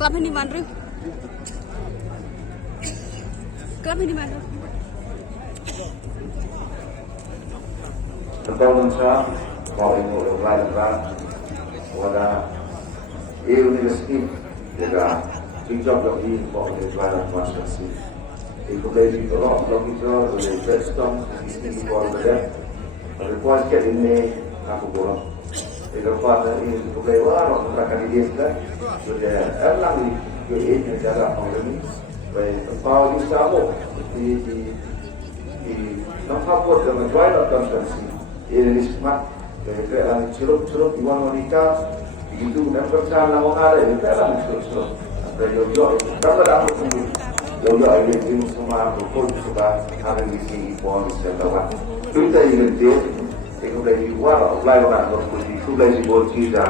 กลับให้นิมันหรือ กลับให้นิมันหรือ Pertama mau ini lain kan, pada universiti juga hijab lagi mau ini lain macam si. Ikut dari orang lagi jual dari Preston, ini buat berada. Lepas ke ini aku pulang. Lepas ini ikut dari orang mereka di desa, sudah elang di ini jaga orang ini. Baik, tempat di Sabo di tempat buat dengan jual atau si. Ini smart. Kerana cerup-cerup iwan wanita begitu dan percaya nama ada itu kerana cerup-cerup dan jauh-jauh itu dapat aku tunggu jauh-jauh ini semua pun sudah ada di sini iwan di sekitar kita ini dia itu dari luar lain orang berkumpul itu dari bawah kita